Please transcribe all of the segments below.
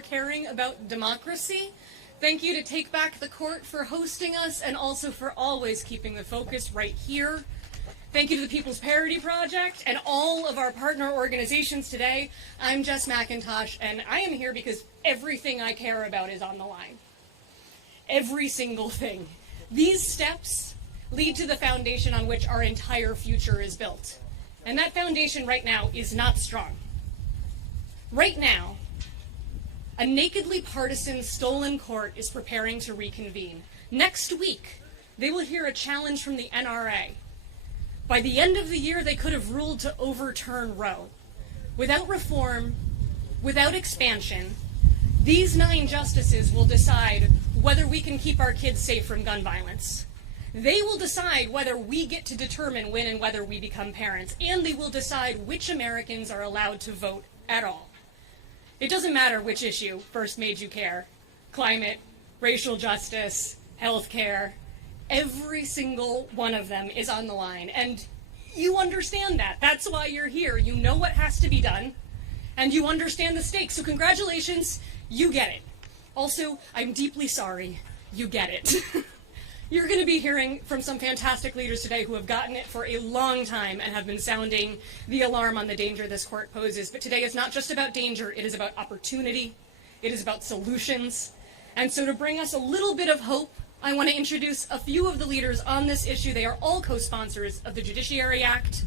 for caring about democracy. Thank you to Take Back the Court for hosting us and also for always keeping the focus right here. Thank you to the People's Parity Project and all of our partner organizations today. I'm Jess McIntosh, and I am here because everything I care about is on the line. Every single thing. These steps lead to the foundation on which our entire future is built. And that foundation right now is not strong. Right now, a nakedly partisan stolen court is preparing to reconvene. Next week, they will hear a challenge from the NRA. By the end of the year, they could have ruled to overturn Roe. Without reform, without expansion, these 9 justices will decide whether we can keep our kids safe from gun violence. They will decide whether we get to determine when and whether we become parents, and they will decide which Americans are allowed to vote at all. It doesn't matter which issue first made you care. Climate, racial justice, healthcare, every single one of them is on the line. And you understand that. That's why you're here. You know what has to be done, and you understand the stakes. So congratulations, you get it. Also, I'm deeply sorry, you get it. You're going to be hearing from some fantastic leaders today who have gotten it for a long time and have been sounding the alarm on the danger this court poses. But today is not just about danger, it is about opportunity, it is about solutions. And so to bring us a little bit of hope, I want to introduce a few of the leaders on this issue. They are all co-sponsors of the Judiciary Act.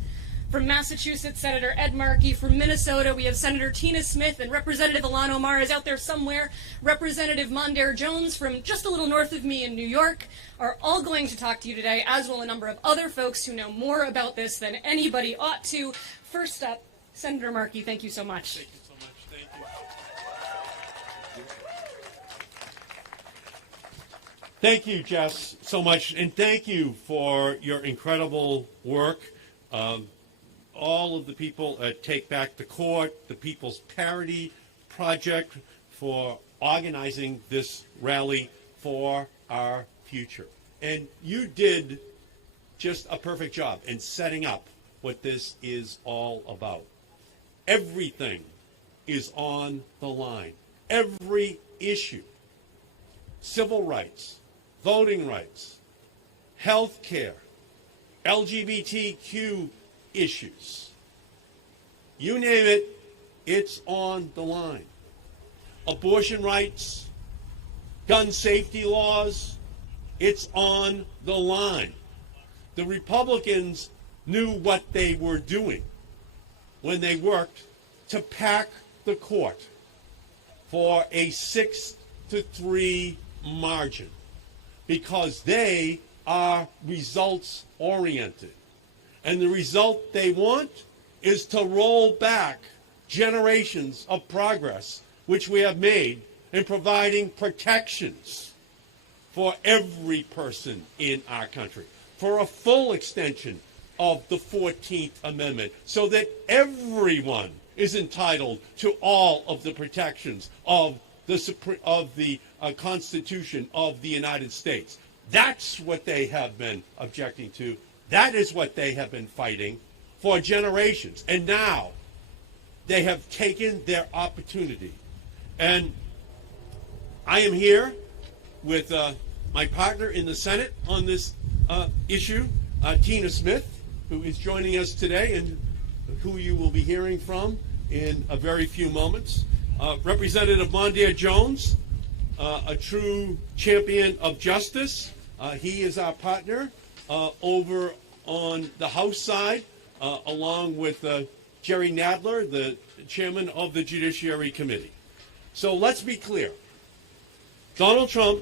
From Massachusetts, Senator Ed Markey. From Minnesota, we have Senator Tina Smith, and Representative Ilhan Omar is out there somewhere. Representative Mondaire Jones from just a little north of me in New York are all going to talk to you today, as will a number of other folks who know more about this than anybody ought to. First up, Senator Markey, thank you so much. Thank you so much. Thank you. Thank you, Jess, so much, and thank you for your incredible work. All of the people at Take Back the Court, the People's Parity Project, for organizing this rally for our future. And you did just a perfect job in setting up what this is all about. Everything is on the line. Every issue. Civil rights, voting rights, health care, LGBTQ issues. You name it, it's on the line. Abortion rights, gun safety laws, it's on the line. The Republicans knew what they were doing when they worked to pack the court for a 6-3 margin, because they are results oriented. And the result they want is to roll back generations of progress which we have made in providing protections for every person in our country, for a full extension of the 14th Amendment, so that everyone is entitled to all of the protections of the Constitution of the United States. That's what they have been objecting to. That is what they have been fighting for generations. And now they have taken their opportunity. And I am here with my partner in the Senate on this issue, Tina Smith, who is joining us today and who you will be hearing from in a very few moments. Representative Mondaire Jones, a true champion of justice. He is our partner over on the House side, along with Jerry Nadler, the chairman of the Judiciary Committee. So let's be clear. Donald Trump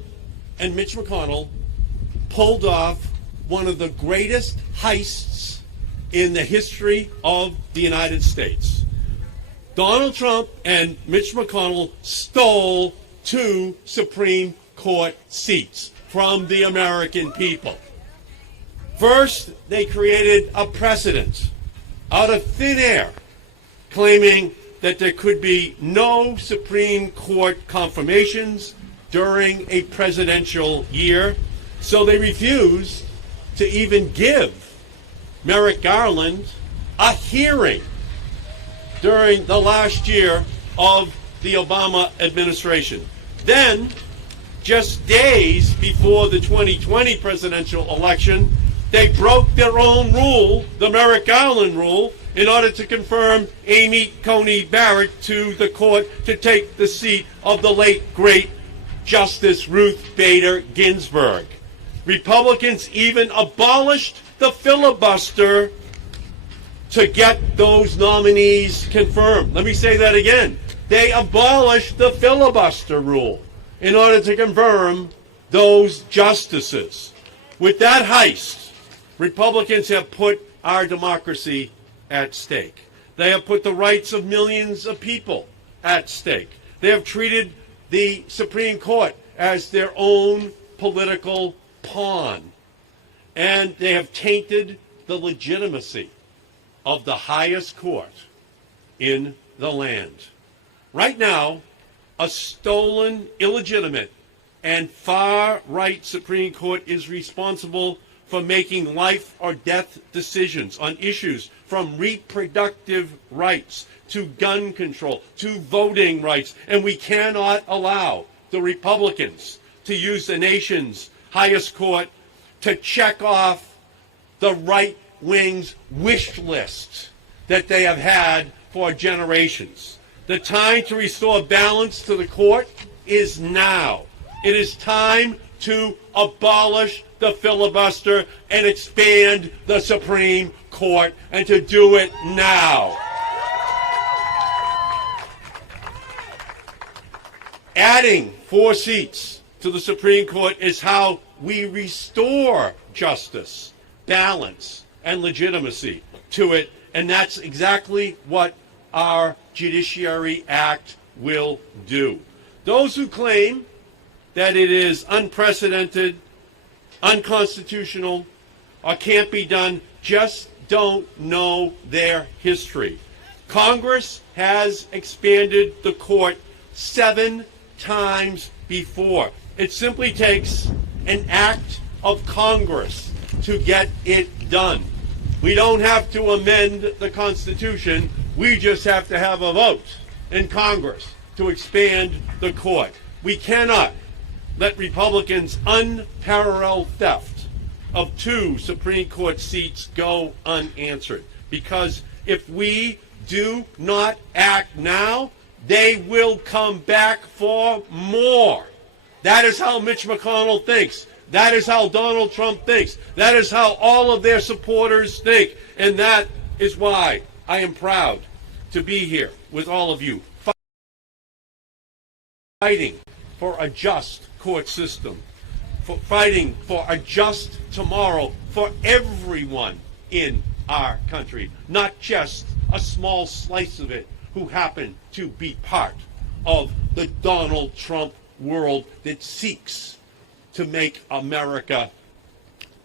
and Mitch McConnell pulled off one of the greatest heists in the history of the United States. Donald Trump and Mitch McConnell stole 2 Supreme Court seats from the American people. First, they created a precedent out of thin air, claiming that there could be no Supreme Court confirmations during a presidential year, so they refused to even give Merrick Garland a hearing during the last year of the Obama administration. Then, just days before the 2020 presidential election, they broke their own rule, the Merrick Garland rule, in order to confirm Amy Coney Barrett to the court to take the seat of the late, great Justice Ruth Bader Ginsburg. Republicans even abolished the filibuster to get those nominees confirmed. Let me say that again. They abolished the filibuster rule in order to confirm those justices. With that heist, Republicans have put our democracy at stake. They have put the rights of millions of people at stake. They have treated the Supreme Court as their own political pawn. And they have tainted the legitimacy of the highest court in the land. Right now, a stolen, illegitimate, and far-right Supreme Court is responsible for making life or death decisions on issues from reproductive rights to gun control to voting rights. And we cannot allow the Republicans to use the nation's highest court to check off the right wing's wish list that they have had for generations. The time to restore balance to the court is now. It is time to abolish the filibuster and expand the Supreme Court, and to do it now. Adding 4 seats to the Supreme Court is how we restore justice, balance, and legitimacy to it, and that's exactly what our Judiciary Act will do. Those who claim that it is unprecedented, unconstitutional, or can't be done just don't know their history. Congress has expanded the court 7 times before. It simply takes an act of Congress to get it done. We don't have to amend the Constitution. We just have to have a vote in Congress to expand the court. We cannot let Republicans' unparalleled theft of 2 Supreme Court seats go unanswered. Because if we do not act now, they will come back for more. That is how Mitch McConnell thinks. That is how Donald Trump thinks. That is how all of their supporters think. And that is why I am proud to be here with all of you, fighting for a just court system, for fighting for a just tomorrow for everyone in our country, not just a small slice of it who happen to be part of the Donald Trump world that seeks to make America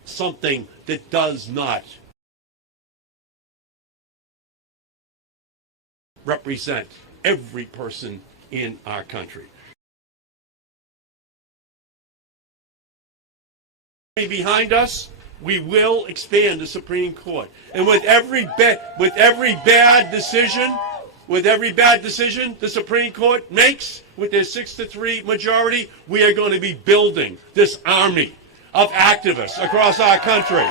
something that does not represent every person in our country. Behind us, we will expand the Supreme Court, and with every bad decision the Supreme Court makes with their 6-3 majority, we are going to be building this army of activists across our country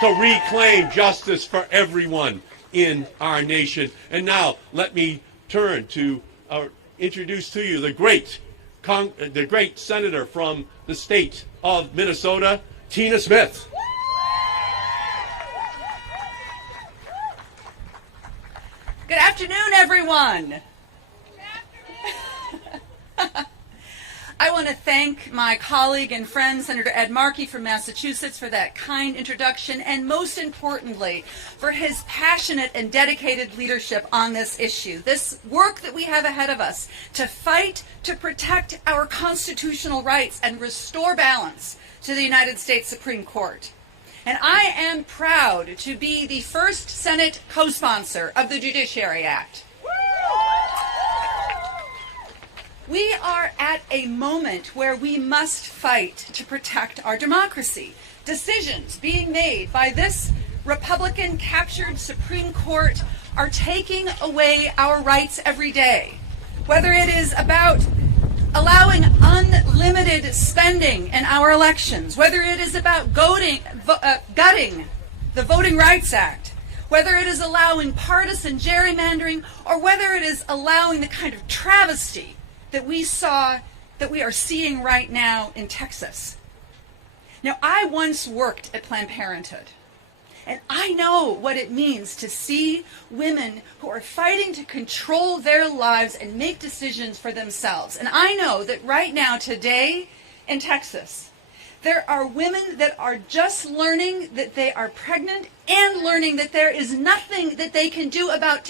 to reclaim justice for everyone in our nation. And now let me turn to introduce to you the great senator from the state of Minnesota, Tina Smith. Good afternoon, everyone. I want to thank my colleague and friend, Senator Ed Markey from Massachusetts, for that kind introduction, and most importantly, for his passionate and dedicated leadership on this issue. This work that we have ahead of us to fight to protect our constitutional rights and restore balance to the United States Supreme Court. And I am proud to be the first Senate co-sponsor of the Judiciary Act. We are at a moment where we must fight to protect our democracy. Decisions being made by this Republican-captured Supreme Court are taking away our rights every day. whether it is about allowing unlimited spending in our elections, whether it is about gutting the Voting Rights Act, whether it is allowing partisan gerrymandering, or whether it is allowing the kind of travesty that we are seeing right now in Texas. Now, I once worked at Planned Parenthood, and I know what it means to see women who are fighting to control their lives and make decisions for themselves. And I know that right now, today, in Texas, there are women that are just learning that they are pregnant and learning that there is nothing that they can do about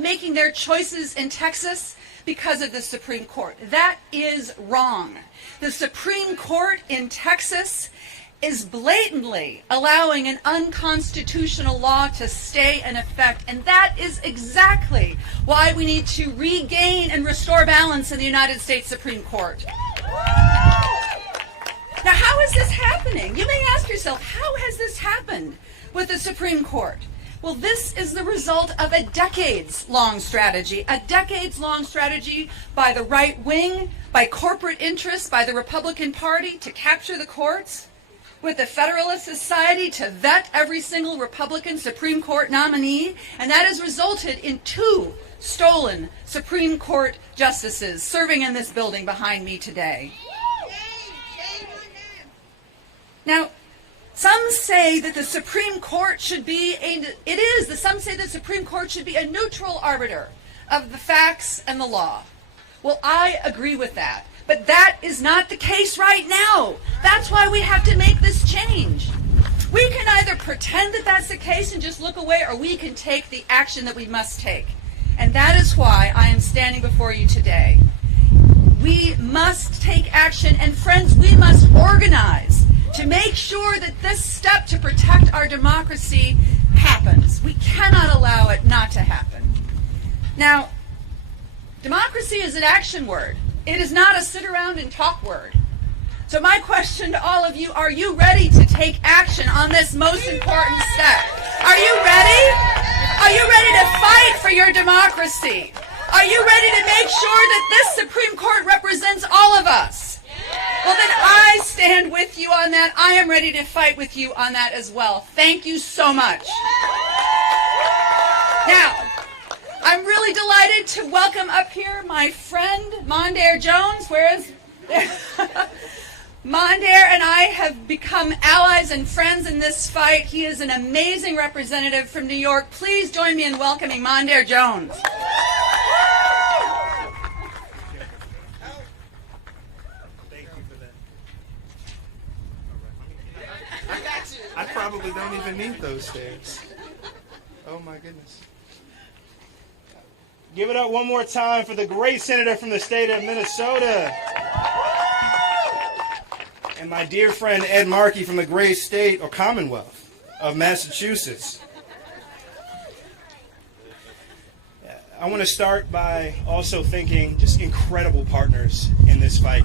making their choices in Texas because of the Supreme Court. That is wrong. The Supreme Court in Texas is blatantly allowing an unconstitutional law to stay in effect, and that is exactly why we need to regain and restore balance in the United States Supreme Court. Now, how is this happening? You may ask yourself, how has this happened with the Supreme Court? Well, this is the result of a decades-long strategy by the right wing, by corporate interests, by the Republican Party to capture the courts, with the Federalist Society to vet every single Republican Supreme Court nominee, and that has resulted in 2 stolen Supreme Court justices serving in this building behind me today. Now, some say that the Supreme Court should be some say the Supreme Court should be a neutral arbiter of the facts and the law. Well, I agree with that. But that is not the case right now. That's why we have to make this change. We can either pretend that that's the case and just look away, or we can take the action that we must take. And that is why I am standing before you today. We must take action, and friends, we must organize to make sure that this step to protect our democracy happens. We cannot allow it not to happen. Now, democracy is an action word. It is not a sit around and talk word. So my question to all of you, are you ready to take action on this most important step? Are you ready? Are you ready to fight for your democracy? Are you ready to make sure that this Supreme Court represents all of us? Well, then I stand with you on that. I am ready to fight with you on that as well. Thank you so much. Now, I'm really delighted to welcome up here my friend, Mondaire Jones. Where is... Mondaire and I have become allies and friends in this fight. He is an amazing representative from New York. Please join me in welcoming Mondaire Jones. Thank you for that. I probably don't even need those stairs. Oh my goodness. Give it up one more time for the great senator from the state of Minnesota. And my dear friend Ed Markey from the great state or Commonwealth of Massachusetts. I want to start by also thanking just incredible partners in this fight.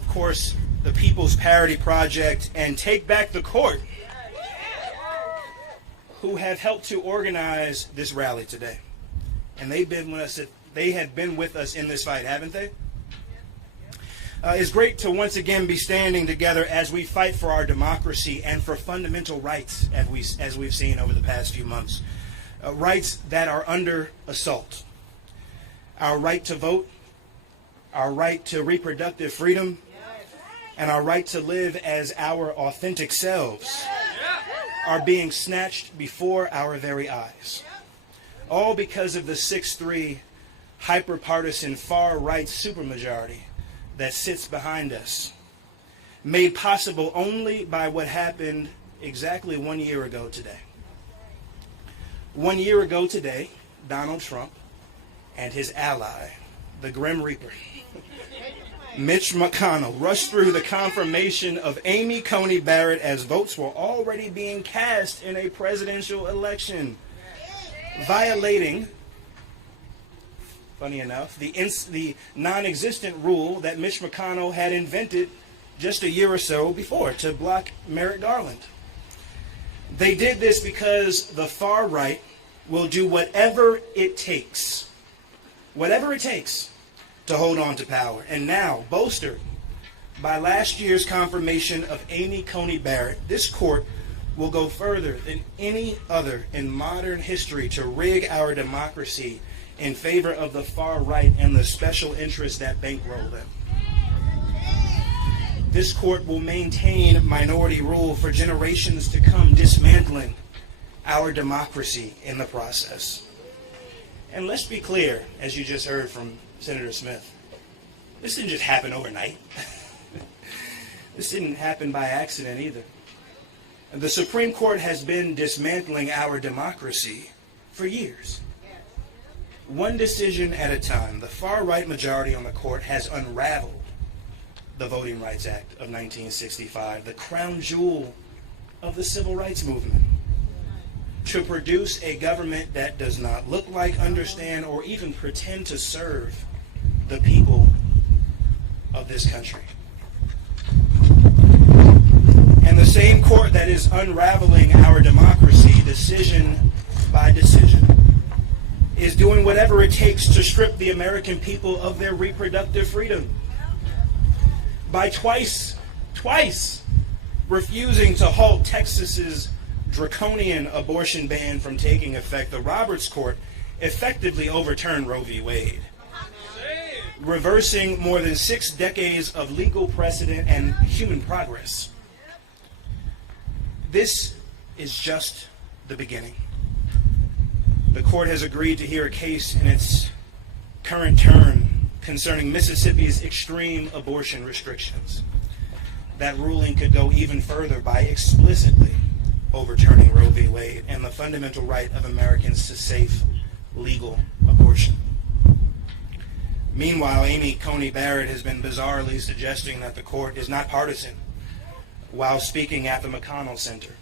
Of course, the People's Parity Project and Take Back the Court, who have helped to organize this rally today. And they have been with us in this fight, haven't they? It's great to once again be standing together as we fight for our democracy and for fundamental rights, as we've seen over the past few months. Rights that are under assault. Our right to vote, our right to reproductive freedom, and our right to live as our authentic selves are being snatched before our very eyes. All because of the 6-3 hyper-partisan far-right supermajority that sits behind us, made possible only by what happened exactly 1 year ago today. 1 year ago today, Donald Trump and his ally, the Grim Reaper, Mitch McConnell, rushed through the confirmation of Amy Coney Barrett as votes were already being cast in a presidential election, violating, funny enough, the non-existent rule that Mitch McConnell had invented just a year or so before to block Merrick Garland. They did this because the far right will do whatever it takes whatever it takes to hold on to power. And now, bolstered by last year's confirmation of Amy Coney Barrett, this court will go further than any other in modern history to rig our democracy in favor of the far right and the special interests that bankroll them. This court will maintain minority rule for generations to come, dismantling our democracy in the process. And let's be clear, as you just heard from Senator Smith, this didn't just happen overnight. This didn't happen by accident either. The Supreme Court has been dismantling our democracy for years. One decision at a time, the far-right majority on the court has unraveled the Voting Rights Act of 1965, the crown jewel of the civil rights movement, to produce a government that does not look like, understand, or even pretend to serve the people of this country. And the same court that is unraveling our democracy decision by decision is doing whatever it takes to strip the American people of their reproductive freedom. By twice refusing to halt Texas's draconian abortion ban from taking effect, the Roberts Court effectively overturned Roe v. Wade, reversing more than 6 decades of legal precedent and human progress. This is just the beginning. The court has agreed to hear a case in its current term concerning Mississippi's extreme abortion restrictions. That ruling could go even further by explicitly overturning Roe v. Wade and the fundamental right of Americans to safe, legal abortion. Meanwhile, Amy Coney Barrett has been bizarrely suggesting that the court is not partisan while speaking at the McConnell Center,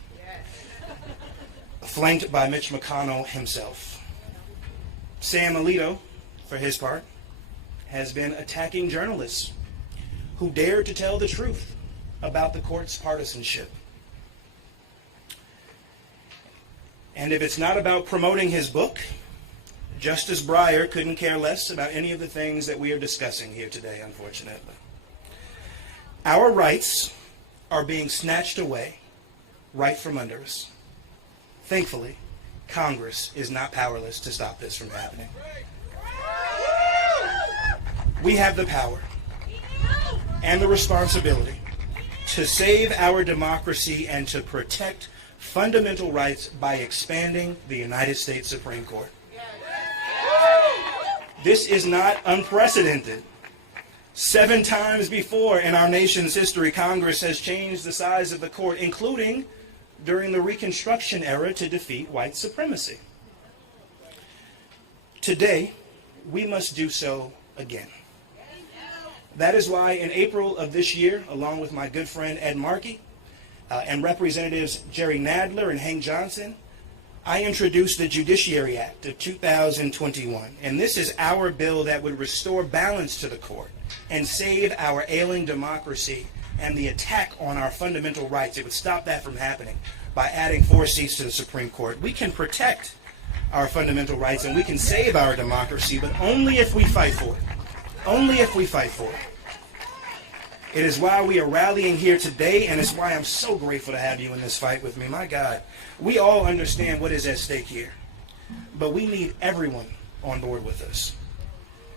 flanked by Mitch McConnell himself. Sam Alito, for his part, has been attacking journalists who dared to tell the truth about the court's partisanship. And if it's not about promoting his book, Justice Breyer couldn't care less about any of the things that we are discussing here today, unfortunately. Our rights are being snatched away right from under us. Thankfully, Congress is not powerless to stop this from happening. We have the power and the responsibility to save our democracy and to protect fundamental rights by expanding the United States Supreme Court. This is not unprecedented. 7 times before in our nation's history, Congress has changed the size of the court, including during the Reconstruction era, to defeat white supremacy. Today, we must do so again. That is why in April of this year, along with my good friend Ed Markey and Representatives Jerry Nadler and Hank Johnson, I introduced the Judiciary Act of 2021. And this is our bill that would restore balance to the court and save our ailing democracy and the attack on our fundamental rights. It would stop that from happening by adding 4 seats to the Supreme Court. We can protect our fundamental rights and we can save our democracy, but only if we fight for it. Only if we fight for it. It is why we are rallying here today, and it's why I'm so grateful to have you in this fight with me. My God, we all understand what is at stake here, but we need everyone on board with us.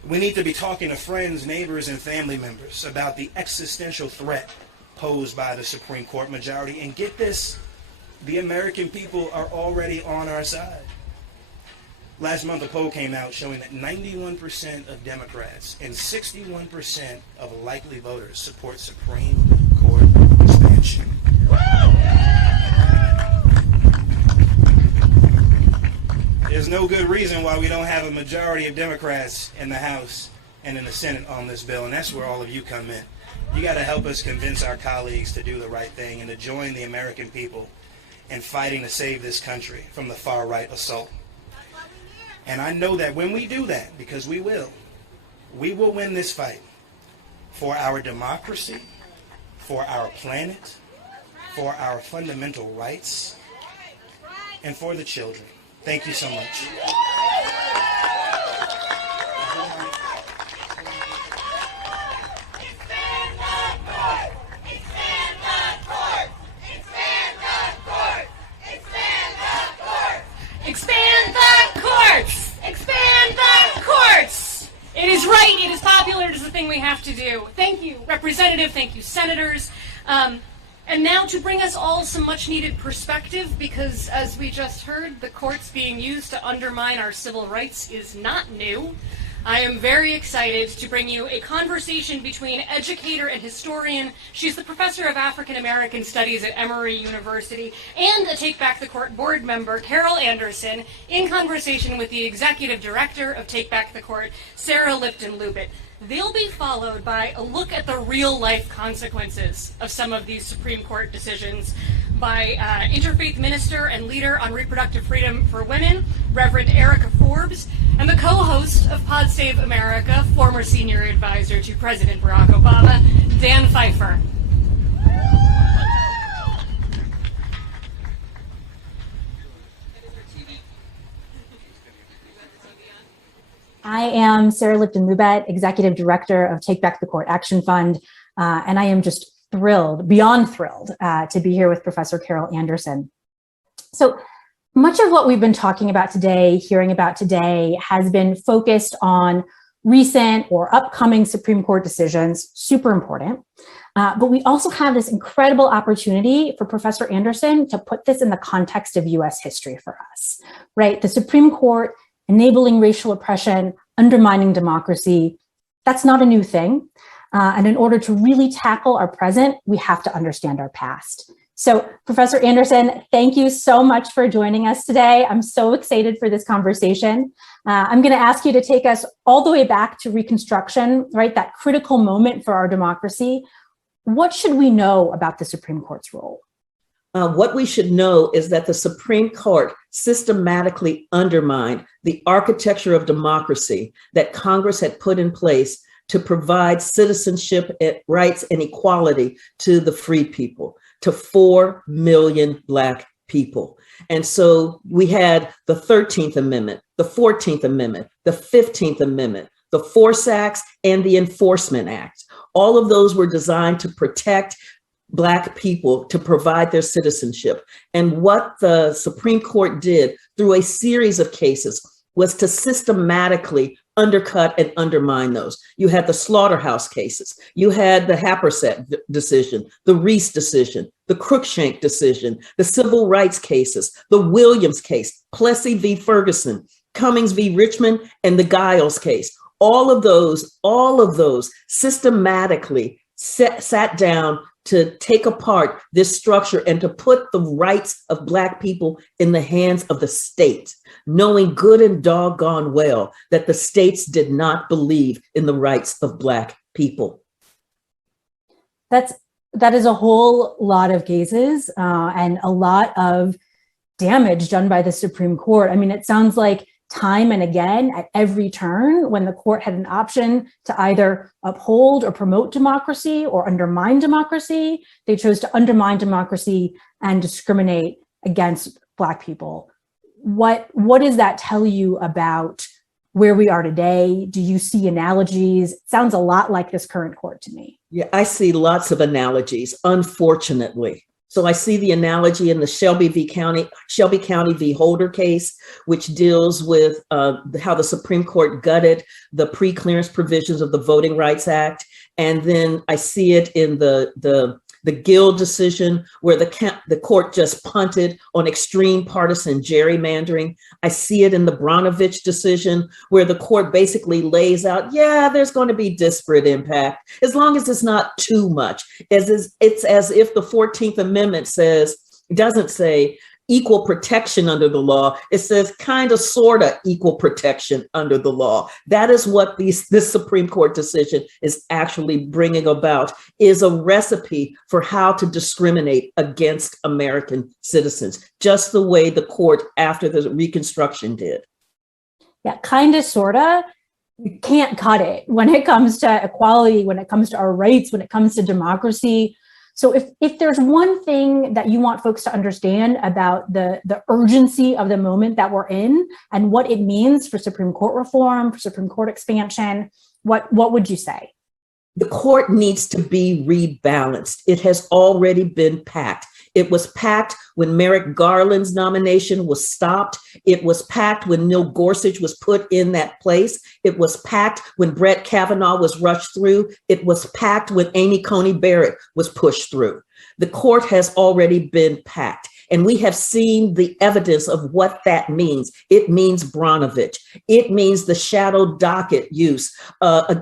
We need to be talking to friends, neighbors, and family members about the existential threat posed by the Supreme Court majority. And get this, the American people are already on our side. Last month, a poll came out showing that 91% of Democrats and 61% of likely voters support Supreme Court expansion. There's no good reason why we don't have a majority of Democrats in the House and in the Senate on this bill, and that's where all of you come in. You got to help us convince our colleagues to do the right thing and to join the American people in fighting to save this country from the far-right assault. And I know that when we do that, because we will win this fight for our democracy, for our planet, for our fundamental rights, and for the children. Thank you so much. have to do. Thank you, Representative. Thank you, Senators. And now to bring us all some much needed perspective, because as we just heard, the courts being used to undermine our civil rights is not new. I am very excited to bring you a conversation between educator and historian. She's the professor of African American Studies at Emory University and a Take Back the Court board member, Carol Anderson, in conversation with the executive director of Take Back the Court, Sarah Lipton-Lubit. They'll be followed by a look at the real-life consequences of some of these Supreme Court decisions by interfaith minister and leader on reproductive freedom for women, Reverend Forbes, and the co-host of Pod Save America, former senior advisor to President Barack Obama, Dan Pfeiffer. I am Sarah Lipton-Lubit, Executive Director of Take Back the Court Action Fund, and I am just thrilled, beyond thrilled, to be here with Professor Carol Anderson. So much of what we've been talking about today, hearing about today, has been focused on recent or upcoming Supreme Court decisions, super important. But we also have this incredible opportunity for Professor Anderson to put this in the context of US history for us, right? The Supreme Court enabling racial oppression, undermining democracy, that's not a new thing. And in order to really tackle our present, we have to understand our past. So Professor Anderson, thank you so much for joining us today. I'm so excited for this conversation. I'm going to ask you to take us all the way back to Reconstruction, right? That critical moment for our democracy. What should we know about the Supreme Court's role? What we should know is that the Supreme Court systematically undermined the architecture of democracy that Congress had put in place to provide citizenship, rights, and equality to the free people, to 4 million Black people. And so we had the 13th Amendment, the 14th Amendment, the 15th Amendment, the Force Acts, and the Enforcement Act. All of those were designed to protect Black people, to provide their citizenship. And what the Supreme Court did through a series of cases was to systematically undercut and undermine those. You had the Slaughterhouse cases, you had the Happersett decision, the Reese decision, the Cruikshank decision, the civil rights cases, the Williams case, Plessy v. Ferguson, Cummings v. Richmond, and the Giles case. All of those systematically sat down to take apart this structure and to put the rights of Black people in the hands of the state, knowing good and doggone well that the states did not believe in the rights of Black people. That is a whole lot of cases and a lot of damage done by the Supreme Court. I mean, it sounds like time and again, at every turn, when the court had an option to either uphold or promote democracy or undermine democracy, they chose to undermine democracy and discriminate against Black people. What does that tell you about where we are today? Do you see analogies? It sounds a lot like this current court to me. Yeah, I see lots of analogies, unfortunately. So I see the analogy in the Shelby County v. Holder case, which deals with how the Supreme Court gutted the pre-clearance provisions of the Voting Rights Act. And then I see it in the Gill decision, where the court just punted on extreme partisan gerrymandering. I see it in the Bronovich decision, where the court basically lays out, yeah, there's going to be disparate impact, as long as it's not too much. It's as if the 14th Amendment doesn't say equal protection under the law. It says kind of, sort of equal protection under the law. That is what this Supreme Court decision is actually bringing about, is a recipe for how to discriminate against American citizens, just the way the court after the Reconstruction did. Yeah, kind of, sort of. You can't cut it when it comes to equality, when it comes to our rights, when it comes to democracy. So if there's one thing that you want folks to understand about the urgency of the moment that we're in and what it means for Supreme Court reform, for Supreme Court expansion, what would you say? The court needs to be rebalanced. It has already been packed. It was packed when Merrick Garland's nomination was stopped. It was packed when Neil Gorsuch was put in that place. It was packed when Brett Kavanaugh was rushed through. It was packed when Amy Coney Barrett was pushed through. The court has already been packed. And we have seen the evidence of what that means. It means Brnovich. It means the shadow docket use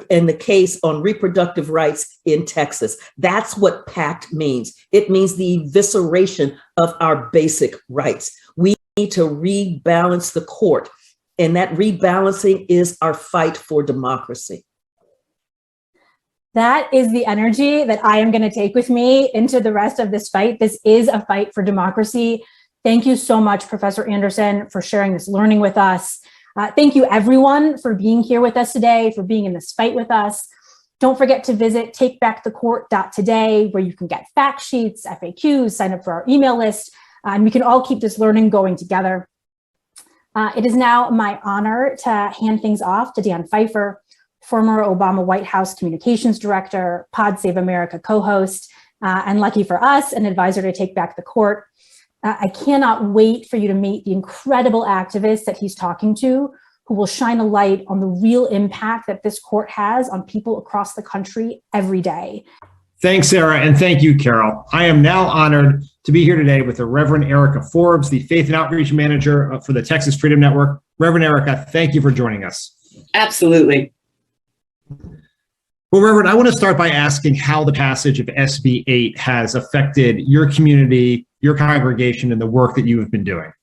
in the case on reproductive rights in Texas. That's what packed means. It means the evisceration of our basic rights. We need to rebalance the court. And that rebalancing is our fight for democracy. That is the energy that I am going to take with me into the rest of this fight. This is a fight for democracy. Thank you so much, Professor Anderson, for sharing this learning with us. Thank you, everyone, for being here with us today, for being in this fight with us. Don't forget to visit takebackthecourt.today, where you can get fact sheets, FAQs, sign up for our email list, and we can all keep this learning going together. It is now my honor to hand things off to Dan Pfeiffer, former Obama White House communications director, Pod Save America co-host, and lucky for us, an advisor to Take Back the Court. I cannot wait for you to meet the incredible activists that he's talking to, who will shine a light on the real impact that this court has on people across the country every day. Thanks, Sarah, and thank you, Carol. I am now honored to be here today with the Reverend Erica Forbes, the Faith and Outreach Manager for the Texas Freedom Network. Reverend Erica, thank you for joining us. Absolutely. Well, Reverend, I want to start by asking how the passage of SB 8 has affected your community, your congregation, and the work that you have been doing.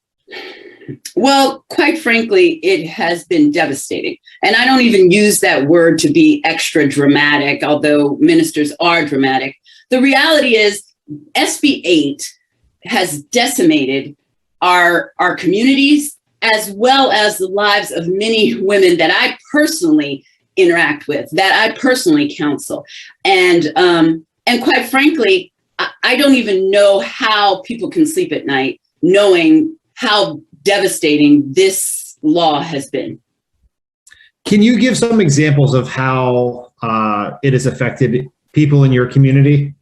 Well, quite frankly, it has been devastating. And I don't even use that word to be extra dramatic, although ministers are dramatic. The reality is SB 8 has decimated our communities, as well as the lives of many women that I personally interact with, that I personally counsel. And quite frankly, I don't even know how people can sleep at night knowing how devastating this law has been. Can you give some examples of how it has affected people in your community?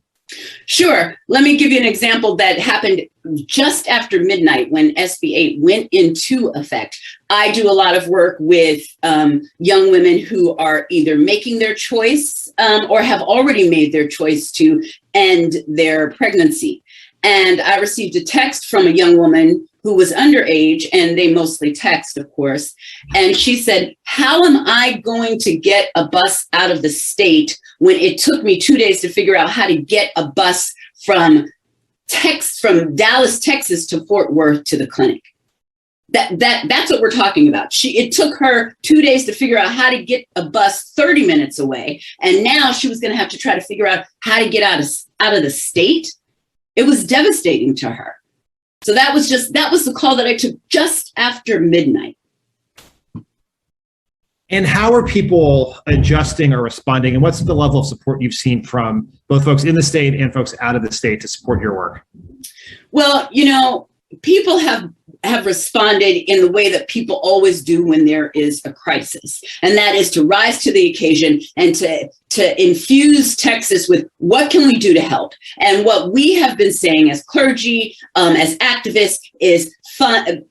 Sure. Let me give you an example that happened just after midnight when SB 8 went into effect. I do a lot of work with young women who are either making their choice or have already made their choice to end their pregnancy. And I received a text from a young woman who was underage, and they mostly text, of course. And she said, how am I going to get a bus out of the state when it took me 2 days to figure out how to get a bus from Dallas, Texas to Fort Worth to the clinic? That's what we're talking about. It took her 2 days to figure out how to get a bus 30 minutes away. And now she was going to have to try to figure out how to get out of the state. It was devastating to her. So that was the call that I took just after midnight. And how are people adjusting or responding? And what's the level of support you've seen from both folks in the state and folks out of the state to support your work? Well, people have responded in the way that people always do when there is a crisis. And that is to rise to the occasion and to infuse Texas with what can we do to help? And what we have been saying as clergy, as activists, is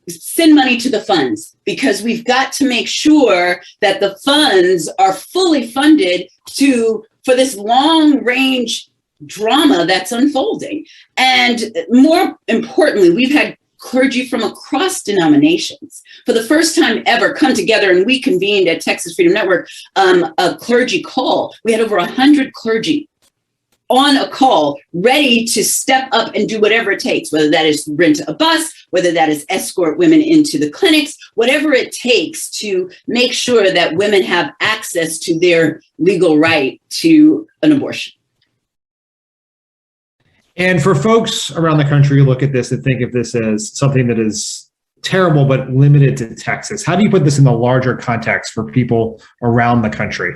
send money to the funds, because we've got to make sure that the funds are fully funded for this long range drama that's unfolding. And more importantly, we've had clergy from across denominations for the first time ever come together, and we convened at Texas Freedom Network a clergy call. We had over 100 clergy on a call ready to step up and do whatever it takes, whether that is rent a bus, whether that is escort women into the clinics, whatever it takes to make sure that women have access to their legal right to an abortion. And for folks around the country who look at this and think of this as something that is terrible but limited to Texas, how do you put this in the larger context for people around the country?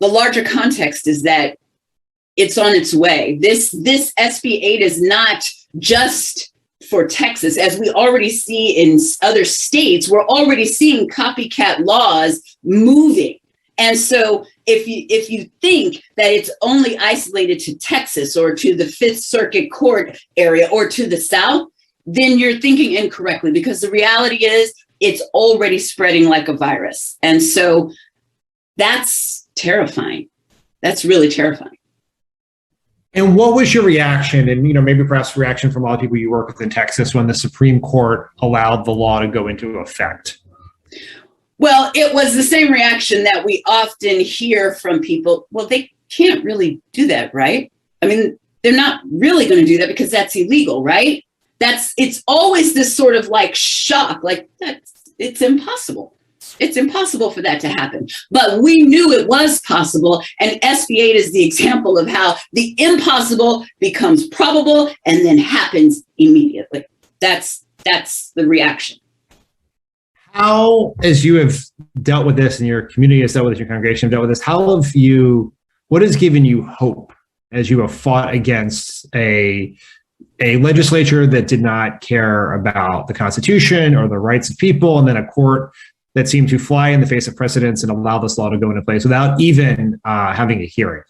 The larger context is that it's on its way. This SB 8 is not just for Texas. As we already see in other states, we're already seeing copycat laws moving. And so if you think that it's only isolated to Texas or to the Fifth Circuit Court area or to the South, then you're thinking incorrectly, because the reality is it's already spreading like a virus. And so that's terrifying. That's really terrifying. And what was your reaction, and maybe perhaps reaction from a lot of people you work with in Texas, when the Supreme Court allowed the law to go into effect? Well, it was the same reaction that we often hear from people. Well, they can't really do that, right? I mean, they're not really going to do that because that's illegal, right? It's always this sort of like shock, like it's impossible. It's impossible for that to happen. But we knew it was possible. And SB 8 is the example of how the impossible becomes probable and then happens immediately. That's the reaction. How, as you have dealt with this and your community has dealt with this, your congregation have dealt with this, what has given you hope as you have fought against a legislature that did not care about the Constitution or the rights of people, and then a court that seemed to fly in the face of precedents and allow this law to go into place without even having a hearing?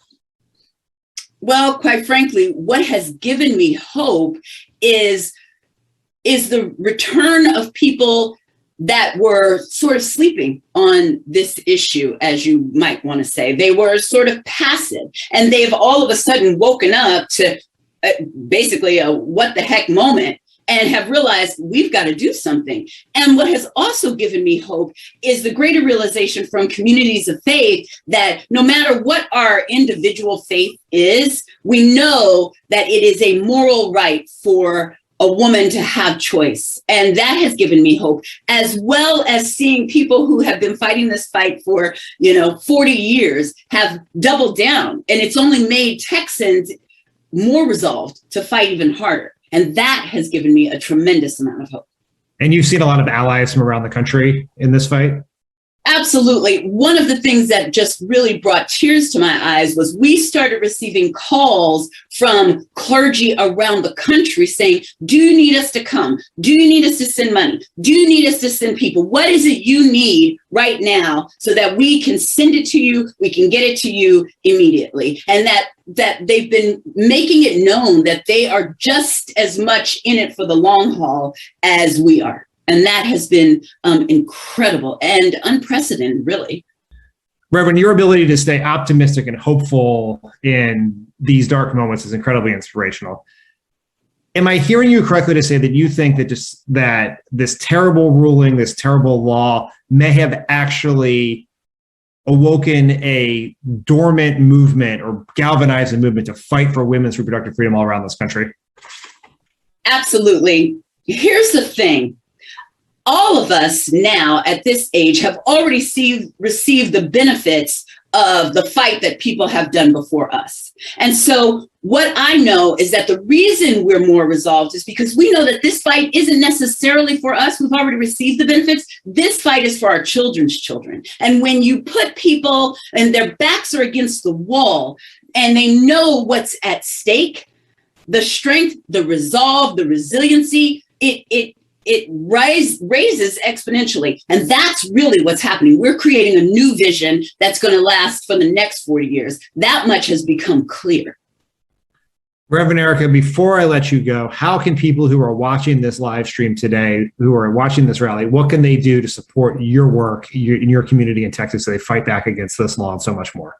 Well, quite frankly, what has given me hope is the return of people that were sort of sleeping on this issue, as you might want to say. They were sort of passive, and they've all of a sudden woken up to basically a what the heck moment, and have realized we've got to do something. And what has also given me hope is the greater realization from communities of faith that no matter what our individual faith is, we know that it is a moral right for a woman to have choice. And that has given me hope, as well as seeing people who have been fighting this fight for, 40 years have doubled down. And it's only made Texans more resolved to fight even harder. And that has given me a tremendous amount of hope. And you've seen a lot of allies from around the country in this fight? Absolutely. One of the things that just really brought tears to my eyes was we started receiving calls from clergy around the country saying, do you need us to come? Do you need us to send money? Do you need us to send people? What is it you need right now so that we can send it to you, we can get it to you immediately? And that they've been making it known that they are just as much in it for the long haul as we are. And that has been incredible and unprecedented, really. Reverend, your ability to stay optimistic and hopeful in these dark moments is incredibly inspirational. Am I hearing you correctly to say that you think that this terrible ruling, this terrible law may have actually awoken a dormant movement or galvanized a movement to fight for women's reproductive freedom all around this country? Absolutely. Here's the thing. All of us now at this age have already received the benefits of the fight that people have done before us. And so what I know is that the reason we're more resolved is because we know that this fight isn't necessarily for us. We've already received the benefits. This fight is for our children's children. And when you put people and their backs are against the wall and they know what's at stake, the strength, the resolve, the resiliency, it raises exponentially. And that's really what's happening. We're creating a new vision that's going to last for the next 40 years. That much has become clear. Reverend Erica, before I let you go, how can people who are watching this live stream today, who are watching this rally, what can they do to support your work in your community in Texas so they fight back against this law and so much more?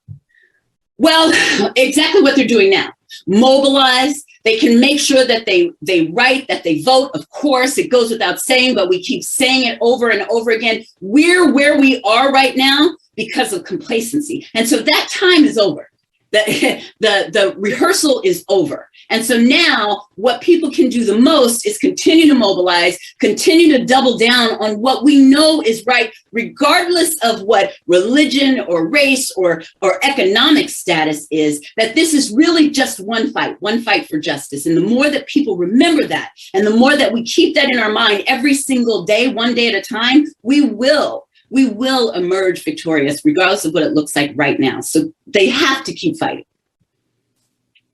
Well, exactly what they're doing now. Mobilize. They can make sure that they write, that they vote. Of course, it goes without saying, but we keep saying it over and over again. We're where we are right now because of complacency. And so that time is over. The rehearsal is over. And so now what people can do the most is continue to mobilize, continue to double down on what we know is right, regardless of what religion or race or economic status is, that this is really just one fight for justice. And the more that people remember that, and the more that we keep that in our mind every single day, one day at a time, we will emerge victorious, regardless of what it looks like right now. So they have to keep fighting.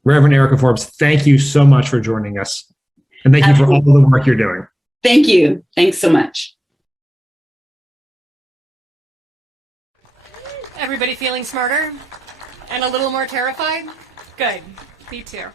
Reverend Erica Forbes, thank you so much for joining us. And thank you for all of the work you're doing. Thank you. Thanks so much. Everybody feeling smarter and a little more terrified? Good. Me too.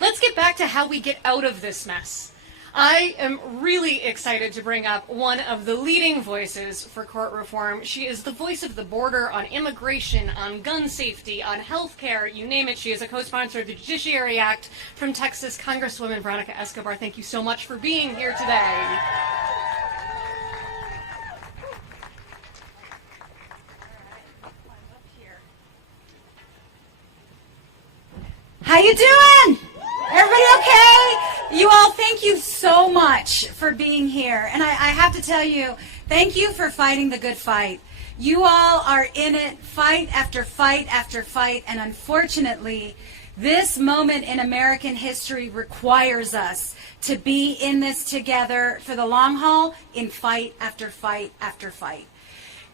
Let's get back to how we get out of this mess. I am really excited to bring up one of the leading voices for court reform. She is the voice of the border on immigration, on gun safety, on health care, you name it. She is a co-sponsor of the Judiciary Act from Texas, Congresswoman Veronica Escobar. Thank you so much for being here today. How you doing? Everybody okay? You all, thank you so much for being here. And I have to tell you, thank you for fighting the good fight. You all are in it, fight after fight after fight. And unfortunately, this moment in American history requires us to be in this together for the long haul in fight after fight after fight.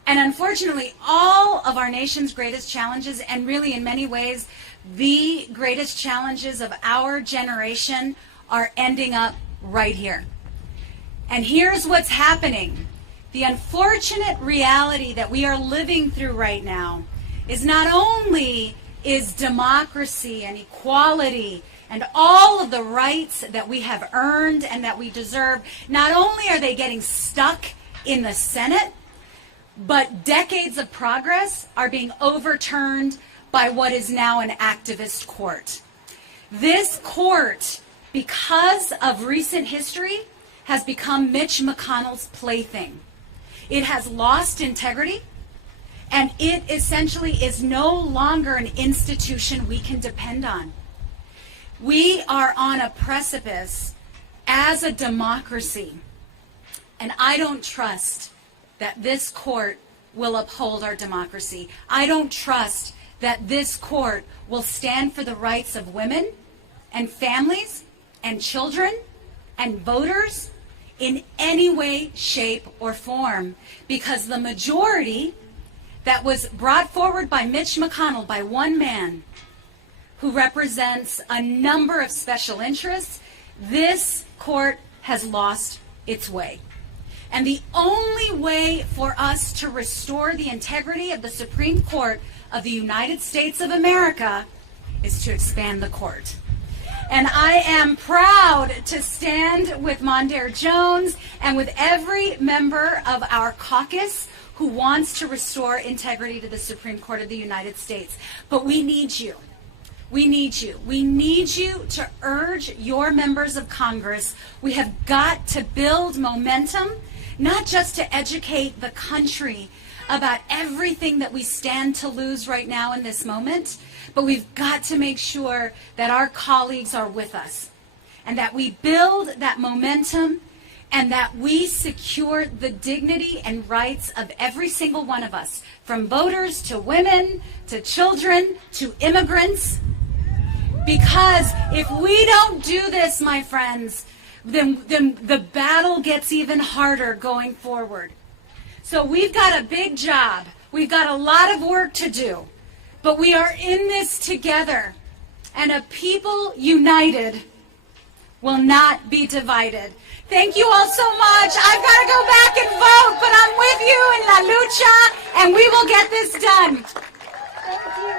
And unfortunately, all of our nation's greatest challenges, and really in many ways, the greatest challenges of our generation are ending up right here. And here's what's happening. The unfortunate reality that we are living through right now is not only is democracy and equality and all of the rights that we have earned and that we deserve, not only are they getting stuck in the Senate, but decades of progress are being overturned by what is now an activist court. This court, because of recent history, has become Mitch McConnell's plaything. It has lost integrity, and it essentially is no longer an institution we can depend on. We are on a precipice as a democracy, and I don't trust that this court will uphold our democracy. I don't trust that this court will stand for the rights of women and families and children and voters in any way, shape, or form, because the majority that was brought forward by Mitch McConnell, by one man who represents a number of special interests, this court has lost its way. And the only way for us to restore the integrity of the Supreme Court of the United States of America is to expand the court. And I am proud to stand with Mondaire Jones and with every member of our caucus who wants to restore integrity to the Supreme Court of the United States. But we need you. We need you. We need you to urge your members of Congress. We have got to build momentum, not just to educate the country about everything that we stand to lose right now in this moment, but we've got to make sure that our colleagues are with us and that we build that momentum and that we secure the dignity and rights of every single one of us, from voters to women to children to immigrants. Because if we don't do this, my friends, then the battle gets even harder going forward. So we've got a big job. We've got a lot of work to do. But we are in this together. And a people united will not be divided. Thank you all so much. I've got to go back and vote, but I'm with you in La Lucha, and we will get this done. Thank you.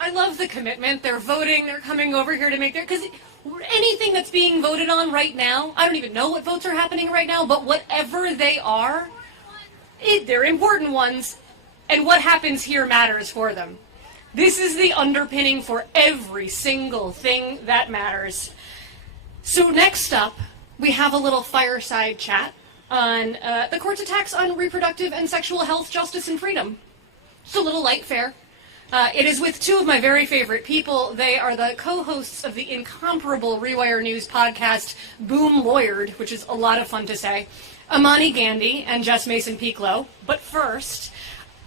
I love the commitment. They're voting. They're coming over here to make their... Because anything that's being voted on right now, I don't even know what votes are happening right now, but whatever they are, they're important ones, and what happens here matters for them. This is the underpinning for every single thing that matters. So next up, we have a little fireside chat on the court's attacks on reproductive and sexual health, justice, and freedom. It's a little light fare. It is with two of my very favorite people. They are the co-hosts of the incomparable Rewire News podcast, Boom Lawyered, which is a lot of fun to say, Amani Gandhi and Jess Mason-Pieklo. But first,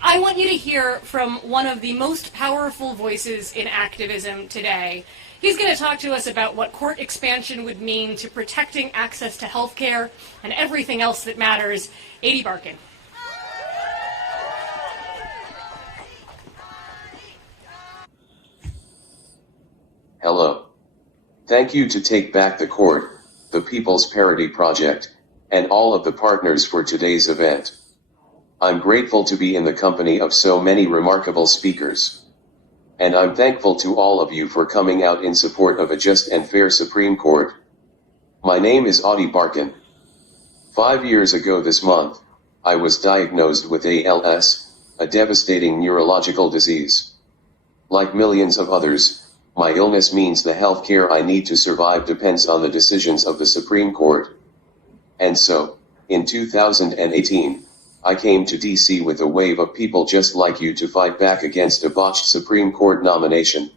I want you to hear from one of the most powerful voices in activism today. He's going to talk to us about what court expansion would mean to protecting access to health care and everything else that matters. Ady Barkan. Hello. Thank you to Take Back the Court, the People's Parity Project, and all of the partners for today's event. I'm grateful to be in the company of so many remarkable speakers. And I'm thankful to all of you for coming out in support of a just and fair Supreme Court. My name is Audie Barkin. 5 years ago this month, I was diagnosed with ALS, a devastating neurological disease. Like millions of others, my illness means the health care I need to survive depends on the decisions of the Supreme Court. And so, in 2018, I came to DC with a wave of people just like you to fight back against a botched Supreme Court nomination.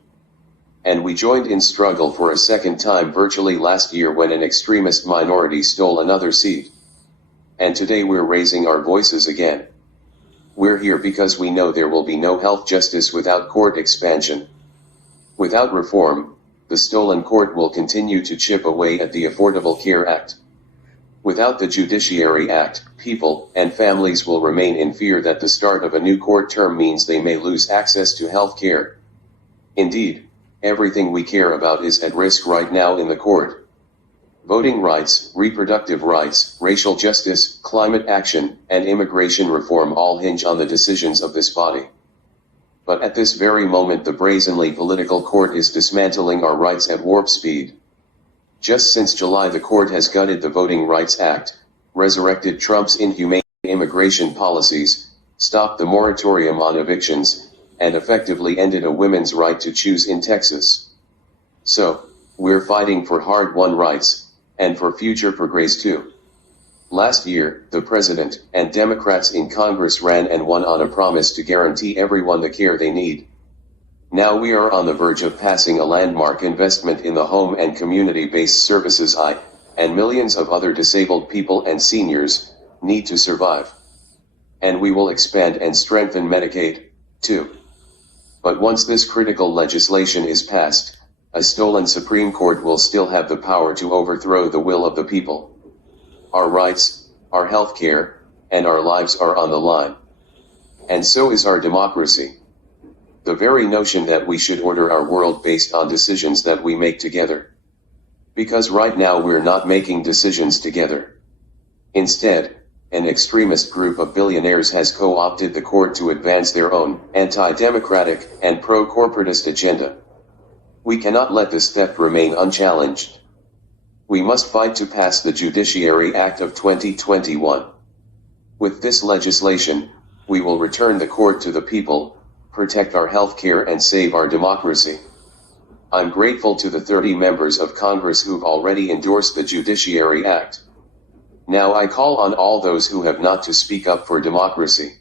And we joined in struggle for a second time virtually last year when an extremist minority stole another seat. And today we're raising our voices again. We're here because we know there will be no health justice without court expansion. Without reform, the stolen court will continue to chip away at the Affordable Care Act. Without the Judiciary Act, people and families will remain in fear that the start of a new court term means they may lose access to health care. Indeed, everything we care about is at risk right now in the court. Voting rights, reproductive rights, racial justice, climate action, and immigration reform all hinge on the decisions of this body. But at this very moment the brazenly political court is dismantling our rights at warp speed. Just since July the court has gutted the Voting Rights Act, resurrected Trump's inhumane immigration policies, stopped the moratorium on evictions, and effectively ended a women's right to choose in Texas. So, we're fighting for hard-won rights, and for future progress too. Last year, the president and Democrats in Congress ran and won on a promise to guarantee everyone the care they need. Now we are on the verge of passing a landmark investment in the home and community-based services I, and millions of other disabled people and seniors, need to survive. And we will expand and strengthen Medicaid, too. But once this critical legislation is passed, a stolen Supreme Court will still have the power to overthrow the will of the people. Our rights, our health care, and our lives are on the line. And so is our democracy. The very notion that we should order our world based on decisions that we make together. Because right now we're not making decisions together. Instead, an extremist group of billionaires has co-opted the court to advance their own anti-democratic and pro-corporatist agenda. We cannot let this theft remain unchallenged. We must fight to pass the Judiciary Act of 2021. With this legislation, we will return the court to the people, protect our health care and save our democracy. I'm grateful to the 30 members of Congress who've already endorsed the Judiciary Act. Now I call on all those who have not to speak up for democracy.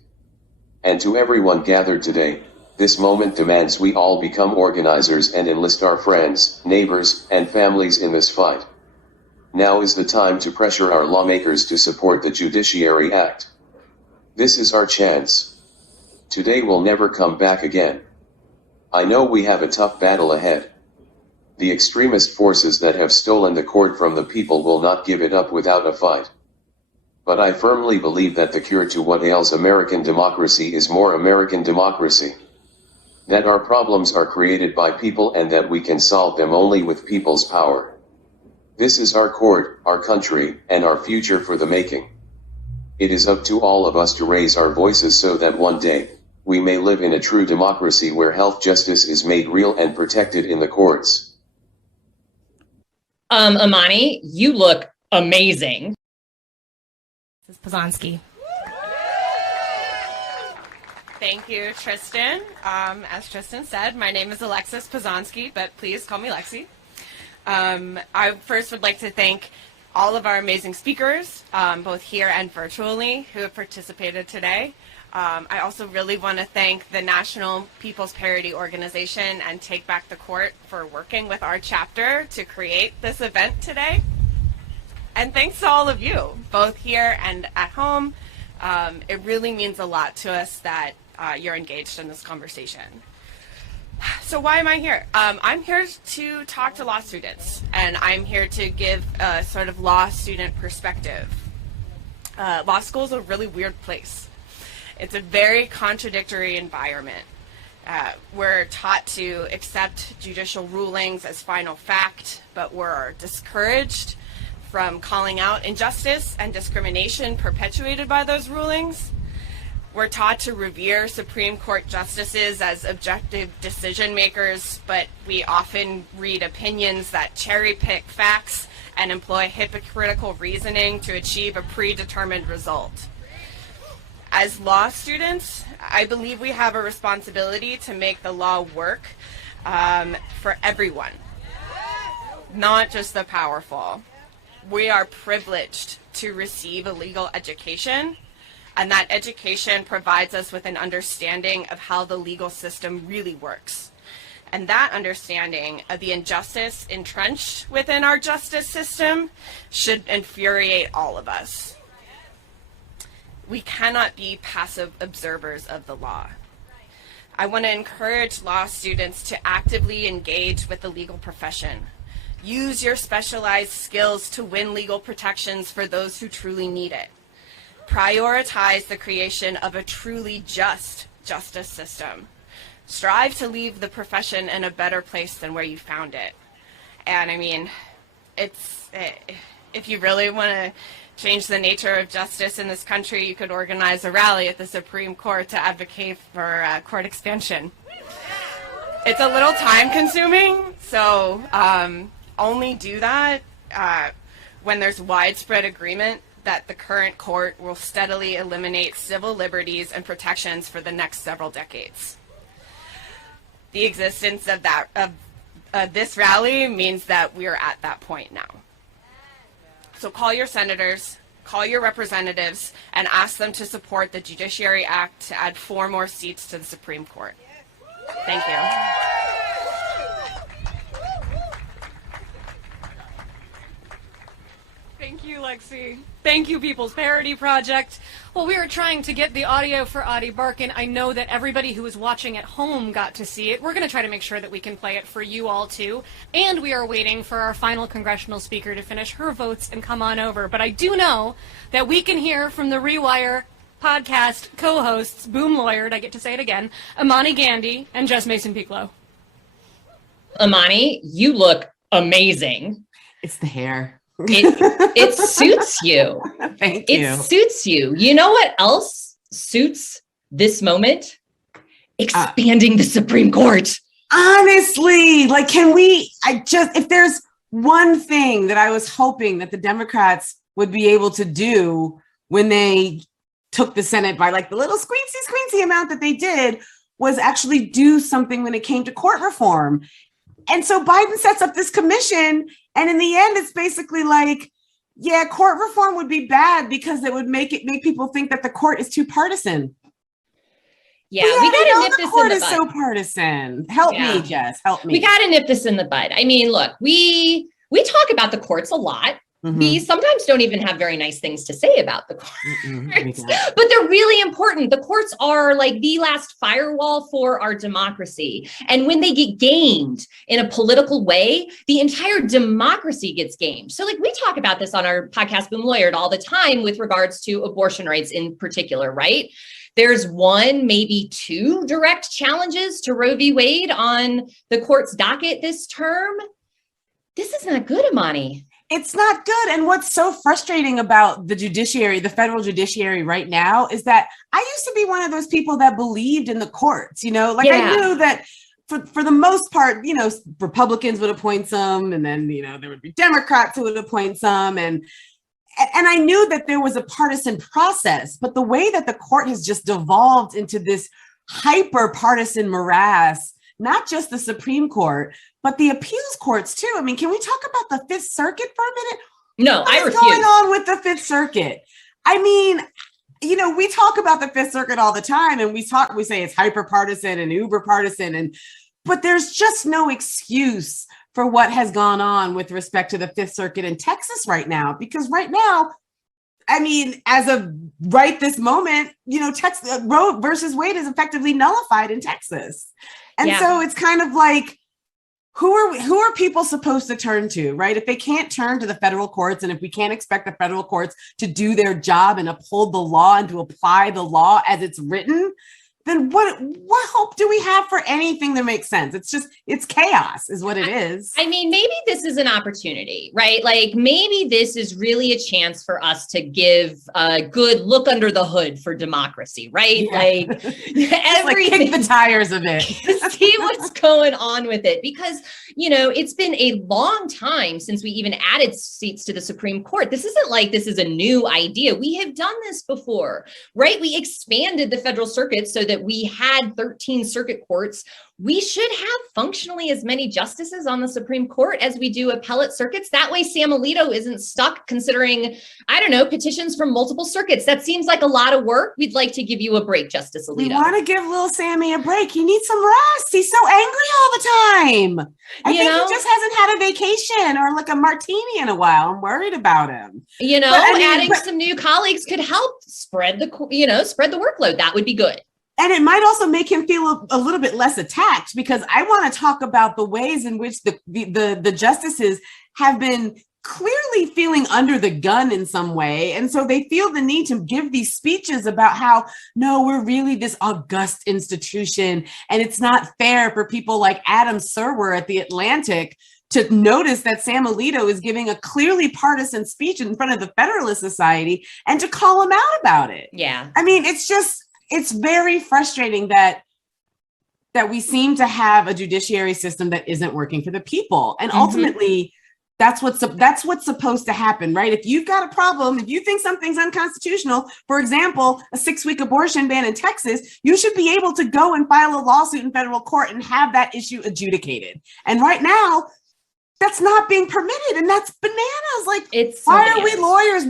And to everyone gathered today, this moment demands we all become organizers and enlist our friends, neighbors, and families in this fight. Now is the time to pressure our lawmakers to support the Judiciary Act. This is our chance. Today will never come back again. I know we have a tough battle ahead. The extremist forces that have stolen the court from the people will not give it up without a fight. But I firmly believe that the cure to what ails American democracy is more American democracy. That our problems are created by people and that we can solve them only with people's power. This is our court, our country, and our future for the making. It is up to all of us to raise our voices so that one day, we may live in a true democracy where health justice is made real and protected in the courts. Amani, you look amazing. This is Pazanski. Thank you, Tristan. As Tristan said, my name is Alexis Pazanski, but please call me Lexi. I first would like to thank all of our amazing speakers, both here and virtually, who have participated today. I also really want to thank the National People's Parity Organization and Take Back the Court for working with our chapter to create this event today. And thanks to all of you, both here and at home. It really means a lot to us that you're engaged in this conversation. So why am I here? I'm here to talk to law students, and I'm here to give a sort of law student perspective. Law school is a really weird place. It's a very contradictory environment. We're taught to accept judicial rulings as final fact, but we're discouraged from calling out injustice and discrimination perpetuated by those rulings. We're taught to revere Supreme Court justices as objective decision makers, but we often read opinions that cherry pick facts and employ hypocritical reasoning to achieve a predetermined result. As law students, I believe we have a responsibility to make the law work for everyone, not just the powerful. We are privileged to receive a legal education, and that education provides us with an understanding of how the legal system really works. And that understanding of the injustice entrenched within our justice system should infuriate all of us. We cannot be passive observers of the law. I want to encourage law students to actively engage with the legal profession. Use your specialized skills to win legal protections for those who truly need it. Prioritize the creation of a truly just justice system. Strive to leave the profession in a better place than where you found it. And I mean, if you really want to change the nature of justice in this country, you could organize a rally at the Supreme Court to advocate for court expansion. It's a little time consuming, so only do that when there's widespread agreement that the current court will steadily eliminate civil liberties and protections for the next several decades. The existence of this rally means that we are at that point now. So call your senators, call your representatives, and ask them to support the Judiciary Act to add 4 more seats to the Supreme Court. Thank you. Thank you, Lexi. Thank you, People's Parity Project. Well, we are trying to get the audio for Adi Barkan. I know that everybody who was watching at home got to see it. We're going to try to make sure that we can play it for you all, too. And we are waiting for our final congressional speaker to finish her votes and come on over. But I do know that we can hear from the Rewire podcast co-hosts, Boom Lawyered, I get to say it again, Amani Gandhi and Jess Mason-Piccolo. Amani, you look amazing. It's the hair. It suits you. Thank you. It suits you. You know what else suits this moment? Expanding the Supreme Court. Honestly, like, if there's one thing that I was hoping that the Democrats would be able to do when they took the Senate by like the little squeezy amount that they did, was actually do something when it came to court reform. And so Biden sets up this commission, and in the end, it's basically like, yeah, court reform would be bad because it would make people think that the court is too partisan. Yeah, we got to nip this in the bud. The court is so partisan. Help me, Jess. Help me. We got to nip this in the bud. I mean, look, we talk about the courts a lot. Mm-hmm. We sometimes don't even have very nice things to say about the courts, but they're really important. The courts are like the last firewall for our democracy. And when they get gamed in a political way, the entire democracy gets gamed. So like we talk about this on our podcast, Boom Lawyered, all the time with regards to abortion rights in particular, right? There's 1, maybe 2 direct challenges to Roe v. Wade on the court's docket this term. This is not good, Amani. It's not good. And what's so frustrating about the judiciary, the federal judiciary right now, is that I used to be one of those people that believed in the courts, I knew that for the most part, Republicans would appoint some, and then, there would be Democrats who would appoint some. And I knew that there was a partisan process, but the way that the court has just devolved into this hyper partisan morass, not just the Supreme Court, but the appeals courts too. I mean, can we talk about the Fifth Circuit for a minute? No, I refuse. What's going on with the Fifth Circuit? I mean, we talk about the Fifth Circuit all the time, and we say it's hyper partisan and uber partisan, but there's just no excuse for what has gone on with respect to the Fifth Circuit in Texas right now, because right now, I mean, as of right this moment, Texas Roe versus Wade is effectively nullified in Texas. And so it's kind of like, who are people supposed to turn to, right? If they can't turn to the federal courts, and if we can't expect the federal courts to do their job and uphold the law and to apply the law as it's written, then what hope do we have for anything that makes sense? It's chaos is what it is. I mean, maybe this is an opportunity, right? Like maybe this is really a chance for us to give a good look under the hood for democracy, right? Yeah. Like everything. Kick the tires of it. See what's going on with it, because it's been a long time since we even added seats to the Supreme Court. This isn't like this is a new idea. We have done this before, right? We expanded the federal circuit so that we had 13 circuit courts. We should have functionally as many justices on the Supreme Court as we do appellate circuits. That way, Sam Alito isn't stuck considering, I don't know, petitions from multiple circuits. That seems like a lot of work. We'd like to give you a break, Justice Alito. We want to give little Sammy a break. He needs some rest. He's so angry all the time. I think he just hasn't had a vacation or like a martini in a while. I'm worried about him. Adding some new colleagues could help spread the workload. That would be good. And it might also make him feel a little bit less attacked, because I want to talk about the ways in which the justices have been clearly feeling under the gun in some way. And so they feel the need to give these speeches about how, no, we're really this august institution. And it's not fair for people like Adam Serwer at The Atlantic to notice that Sam Alito is giving a clearly partisan speech in front of the Federalist Society and to call him out about it. Yeah. I mean, it's very frustrating that we seem to have a judiciary system that isn't working for the people. And ultimately, that's what's supposed to happen, right? If you've got a problem, if you think something's unconstitutional, for example, a 6-week abortion ban in Texas, you should be able to go and file a lawsuit in federal court and have that issue adjudicated. And right now, that's not being permitted, and that's bananas. Like, why are we lawyers?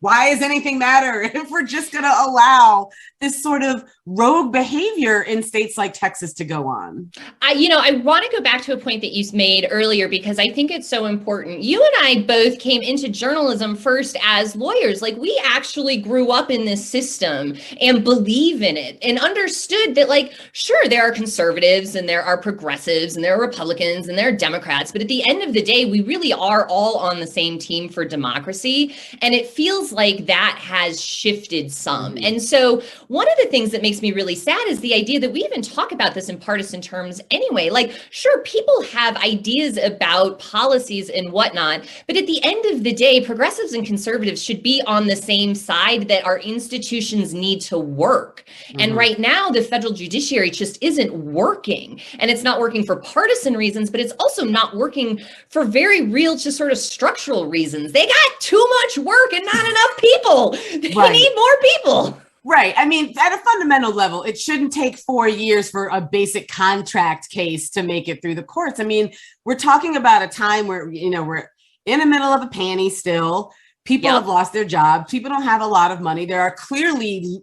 Why does anything matter if we're just going to allow this sort of rogue behavior in states like Texas to go on? I want to go back to a point that you made earlier, because I think it's so important. You and I both came into journalism first as lawyers. Like, we actually grew up in this system and believe in it and understood that, like, sure, there are conservatives and there are progressives and there are Republicans and there are Democrats, but at the end of the day, we really are all on the same team for democracy. And it feels like that has shifted some. And so one of the things that makes me really sad is the idea that we even talk about this in partisan terms anyway. Like, sure, people have ideas about policies and whatnot, but at the end of the day, progressives and conservatives should be on the same side, that our institutions need to work. And right now, the federal judiciary just isn't working. And it's not working for partisan reasons, but it's also not working for very real, just sort of structural reasons. They got too much work and not enough people. They need more people. Right. I mean, at a fundamental level, it shouldn't take 4 years for a basic contract case to make it through the courts. I mean, we're talking about a time where, we're in the middle of a panty still. People have lost their jobs. People don't have a lot of money. There's clearly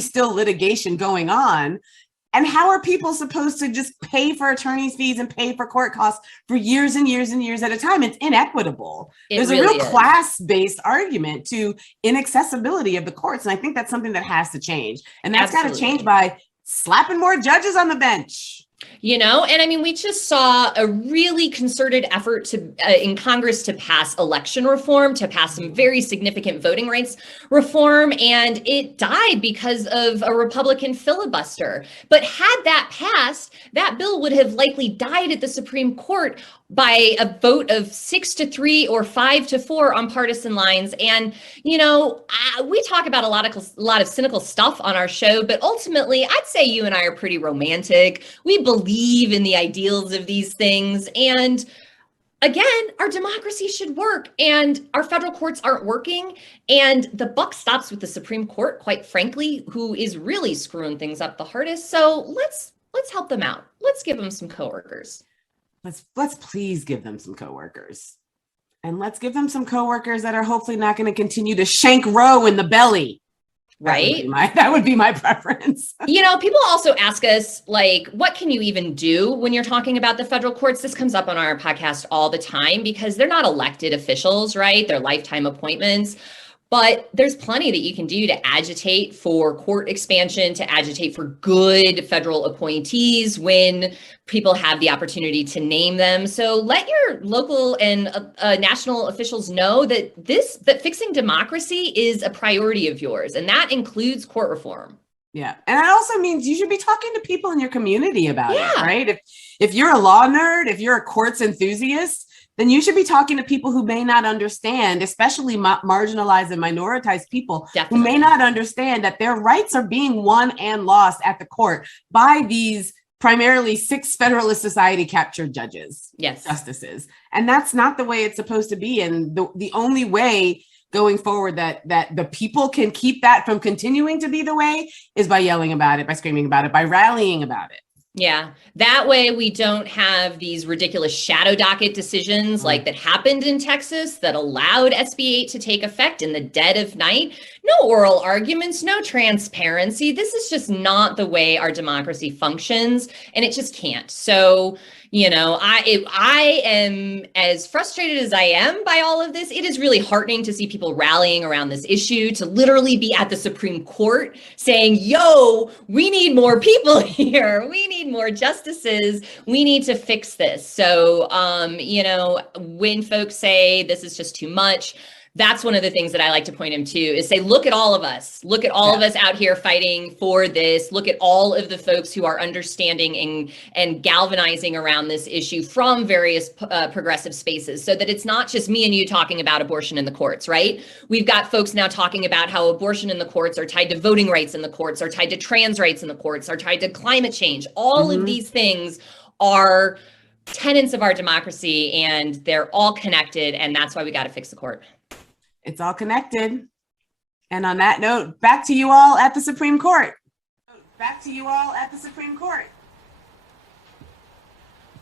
still litigation going on. And how are people supposed to just pay for attorney's fees and pay for court costs for years and years and years at a time? It's inequitable. There's a real class-based argument to inaccessibility of the courts. And I think that's something that has to change. And that's got to change by slapping more judges on the bench. And I mean, we just saw a really concerted effort in Congress to pass election reform, to pass some very significant voting rights reform, and it died because of a Republican filibuster. But had that passed, that bill would have likely died at the Supreme Court by a vote of 6-3 or 5-4 on partisan lines. And, we talk about a lot of cynical stuff on our show, but ultimately, I'd say you and I are pretty romantic. We believe in the ideals of these things. And again, our democracy should work, and our federal courts aren't working. And the buck stops with the Supreme Court, quite frankly, who is really screwing things up the hardest. So let's help them out. Let's give them some coworkers. Let's please give them some coworkers. And let's give them some coworkers that are hopefully not going to continue to shank Roe in the belly. Right? That would be my preference. People also ask us, like, what can you even do when you're talking about the federal courts? This comes up on our podcast all the time because they're not elected officials, right? They're lifetime appointments. But there's plenty that you can do to agitate for court expansion, to agitate for good federal appointees when people have the opportunity to name them. So let your local and national officials know that fixing democracy is a priority of yours, and that includes court reform. Yeah. And it also means you should be talking to people in your community about it, right? If you're a law nerd, if you're a courts enthusiast, then you should be talking to people who may not understand, especially marginalized and minoritized people who may not understand that their rights are being won and lost at the court by these primarily 6 Federalist Society captured judges, justices. And that's not the way it's supposed to be. And the only way going forward that the people can keep that from continuing to be the way is by yelling about it, by screaming about it, by rallying about it. Yeah, that way we don't have these ridiculous shadow docket decisions like that happened in Texas that allowed SB 8 to take effect in the dead of night. No oral arguments, no transparency. This is just not the way our democracy functions, and it just can't. So, you know, I am as frustrated as I am by all of this. It is really heartening to see people rallying around this issue, to literally be at the Supreme Court saying, yo, we need more people here. We need more justices. We need to fix this. So, you know, when folks say this is just too much, that's one of the things that I like to point him to is say, look at all of us. Look at all of us out here fighting for this. Look at all of the folks who are understanding and galvanizing around this issue from various progressive spaces, so that it's not just me and you talking about abortion in the courts, right? We've got folks now talking about how abortion in the courts are tied to voting rights in the courts, are tied to trans rights in the courts, are tied to climate change. All of these things are tenets of our democracy, and they're all connected. And that's why we got to fix the court. It's all connected. And on that note, back to you all at the Supreme Court. Back to you all at the Supreme Court.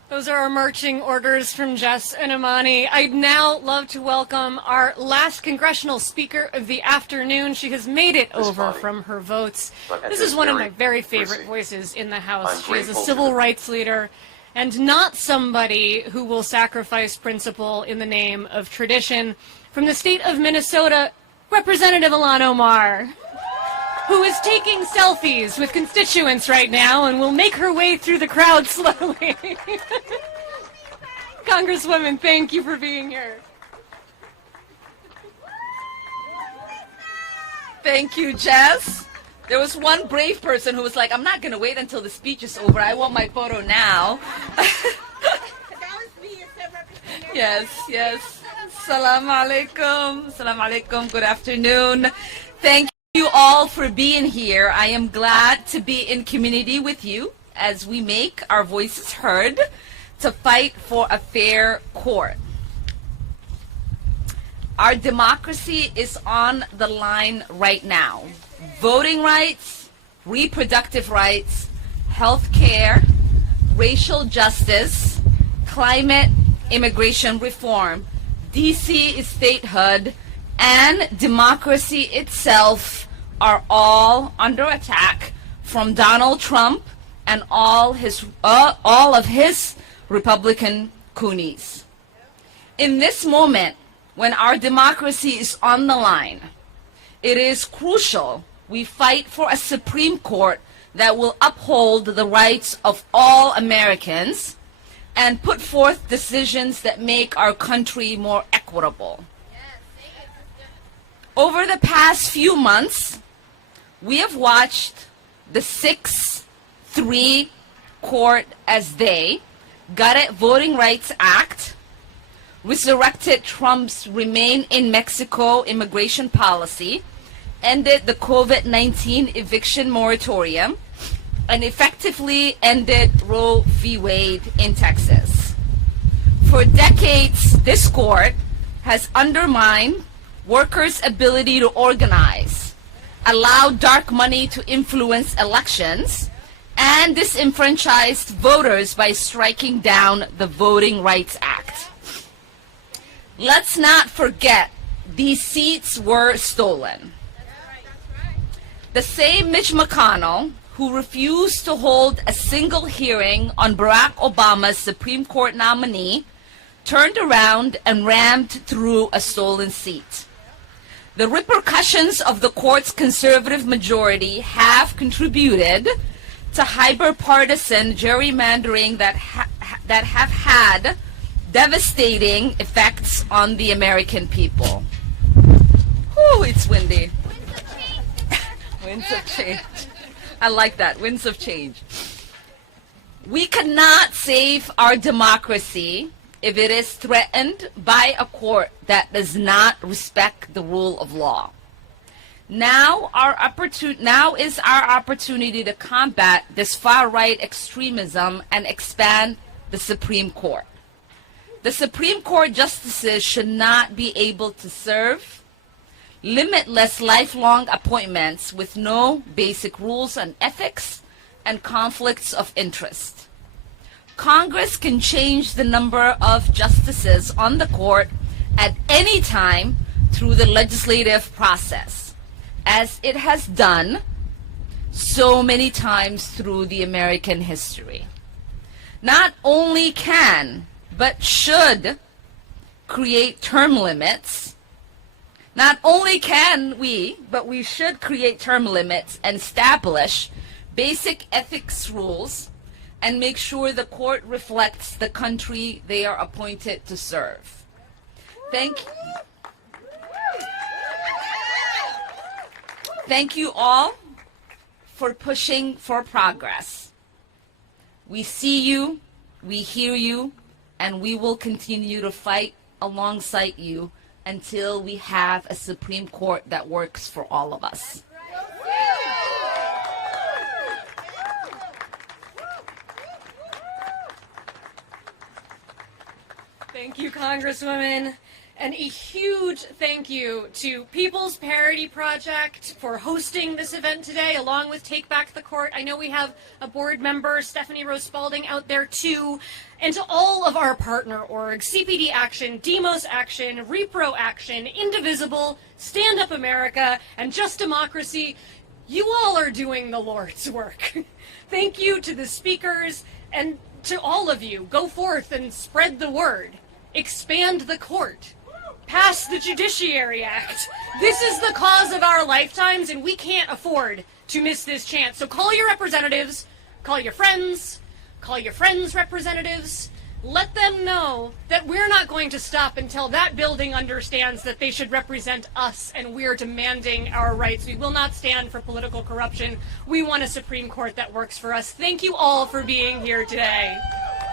Those are our marching orders from Jess and Imani. I'd now love to welcome our last congressional speaker of the afternoon. She has made it over from her votes. This is one of my very favorite voices in the House. She is a civil rights leader and not somebody who will sacrifice principle in the name of tradition. From the state of Minnesota, Representative Ilhan Omar, who is taking selfies with constituents right now and will make her way through the crowd slowly. Congresswoman, thank you for being here. Thank you, Jess. There was one brave person who was like, I'm not going to wait until the speech is over. I want my photo now. Yes, yes. Salam alaikum. Salam alaikum. Good afternoon. Thank you all for being here. I am glad to be in community with you as we make our voices heard to fight for a fair court. Our democracy is on the line right now. Voting rights, reproductive rights, health care, racial justice, climate, immigration reform, DC statehood, and democracy itself are all under attack from Donald Trump and all of his Republican coonies. In this moment, when our democracy is on the line, it is crucial we fight for a Supreme Court that will uphold the rights of all Americans and put forth decisions that make our country more equitable. Over the past few months, we have watched the 6-3 court as they gutted Voting Rights Act, resurrected Trump's Remain in Mexico immigration policy, ended the COVID-19 eviction moratorium, and effectively ended Roe v. Wade in Texas. For decades, this court has undermined workers' ability to organize, allowed dark money to influence elections, and disenfranchised voters by striking down the Voting Rights Act. Let's not forget, these seats were stolen. The same Mitch McConnell who refused to hold a single hearing on Barack Obama's Supreme Court nominee turned around and rammed through a stolen seat. The repercussions of the court's conservative majority have contributed to hyper-partisan gerrymandering that have had devastating effects on the American people. Whew, it's windy. Winds of change. I like that, winds of change. We cannot save our democracy if it is threatened by a court that does not respect the rule of law. Now is our opportunity to combat this far-right extremism and expand the Supreme Court. The Supreme Court justices should not be able to serve limitless lifelong appointments with no basic rules on ethics and conflicts of interest. Congress can change the number of justices on the court at any time through the legislative process, as it has done so many times through the American history. Not only can, but should create term limits. Not only can we, but we should create term limits and establish basic ethics rules and make sure the court reflects the country they are appointed to serve. Thank you all for pushing for progress. We see you, we hear you, and we will continue to fight alongside you until we have a Supreme Court that works for all of us. Thank you, Congresswoman. And a huge thank you to People's Parity Project for hosting this event today, along with Take Back the Court. I know we have a board member, Stephanie Rose Spalding, out there too. And to all of our partner orgs, CPD Action, Demos Action, Repro Action, Indivisible, Stand Up America, and Just Democracy, you all are doing the Lord's work. Thank you to the speakers and to all of you. Go forth and spread the word. Expand the court. Pass the Judiciary Act. This is the cause of our lifetimes, and we can't afford to miss this chance. So call your representatives, call your friends' representatives. Let them know that we're not going to stop until that building understands that they should represent us, and we're demanding our rights. We will not stand for political corruption. We want a Supreme Court that works for us. Thank you all for being here today.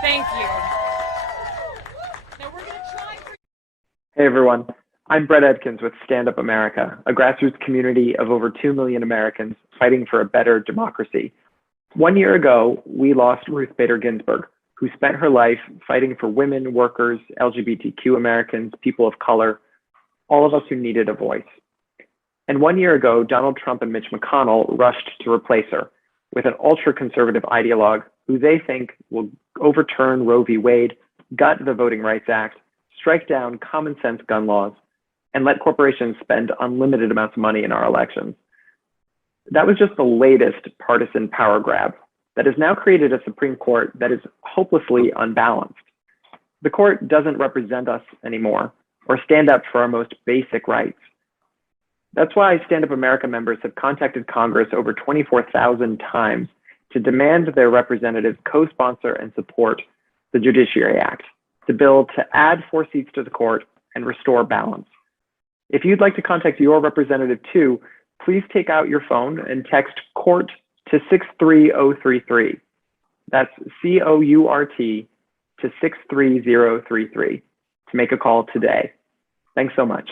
Thank you. Now we're going to try for... Hey everyone, I'm Brett Edkins with Stand Up America, a grassroots community of over 2 million Americans fighting for a better democracy. 1 year ago, we lost Ruth Bader Ginsburg, who spent her life fighting for women, workers, LGBTQ Americans, people of color, all of us who needed a voice. And 1 year ago, Donald Trump and Mitch McConnell rushed to replace her with an ultra-conservative ideologue who they think will overturn Roe v. Wade, gut the Voting Rights Act, strike down common sense gun laws, and let corporations spend unlimited amounts of money in our elections. That was just the latest partisan power grab that has now created a Supreme Court that is hopelessly unbalanced. The court doesn't represent us anymore or stand up for our most basic rights. That's why Stand Up America members have contacted Congress over 24,000 times to demand their representatives co-sponsor and support the Judiciary Act, the bill to add 4 seats to the court and restore balance. If you'd like to contact your representative too, please take out your phone and text COURT to 63033. That's COURT to 63033 to make a call today. Thanks so much.